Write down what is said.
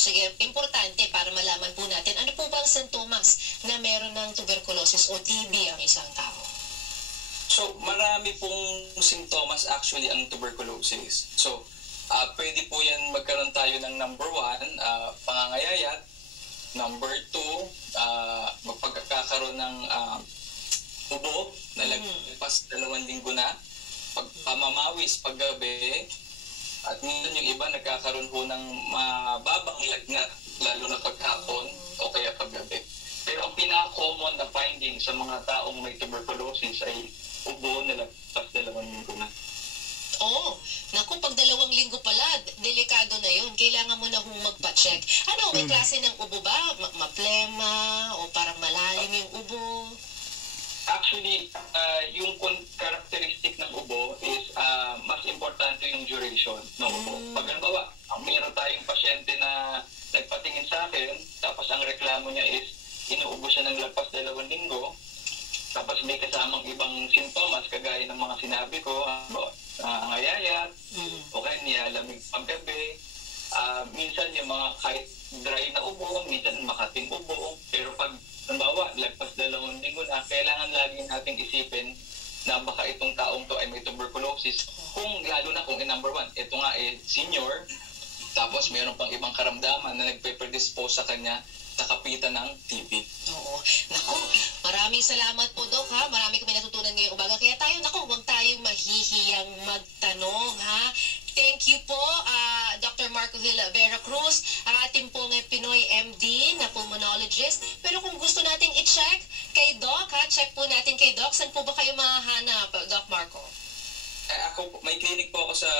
sige, importante para malaman po natin, ano po ba ang sintomas na meron ng tuberculosis o TB ang isang tao? So, marami pong simptomas actually ang tuberculosis. So, pwede po yan magkaroon tayo ng number 1, pangangayayat. Number 2, magpagkakaroon ng ubo na lagpas 2 linggo na. Pamamawis paggabi. At minsan yung iba nagkakaroon po ng mababang lagnat, lalo na paghapon o kaya paggabi. Pero ang pinaka-common na finding sa mga taong may tuberculosis ay ubo na lagpas 2 linggo na. Oh, naku, pag 2 linggo pala, delikado na yun. Kailangan mo na hong magpa-check. Ano, may klase ng ubo ba? Maplema o parang malalim yung ubo? Actually, yung characteristic ng ubo is mas importante yung duration ng ubo. Pag halimbawa, mayroon tayong pasyente na nagpatingin sa akin, tapos ang reklamo niya is inuubo siya ng lagpas 2 linggo, tapos may kasamang ibang sintomas kagaya ng mga sinabi ko, ngayayat, o kaya niyalamig paggabi. Minsan yung mga kahit dry na ubo, minsan makating ubo, pero pag halimbawa, lagpas 2 linggo na, kailangan lagi nating isipin na baka itong taong to ay may tuberculosis. Kung lalo na kung number 1, ito nga senior, tapos mayroon pang ibang karamdaman na nagpe-predispose sa kanya na kapitan ng TB. Oo. Naku, maraming salamat po, Doc, ha? Marami kami natutunan ngayong umaga. Kaya tayo, naku, huwag tayong mahihiyang magtanong, ha? Thank you po, Dr. Marco Gil Vera Cruz, ang ating pong Pinoy MD na pulmonologist. Pero kung gusto nating i-check kay Doc, ha? Check po natin kay Doc. Saan po ba kayo mahahanap, Doc Marco? Ako, may clinic po ako sa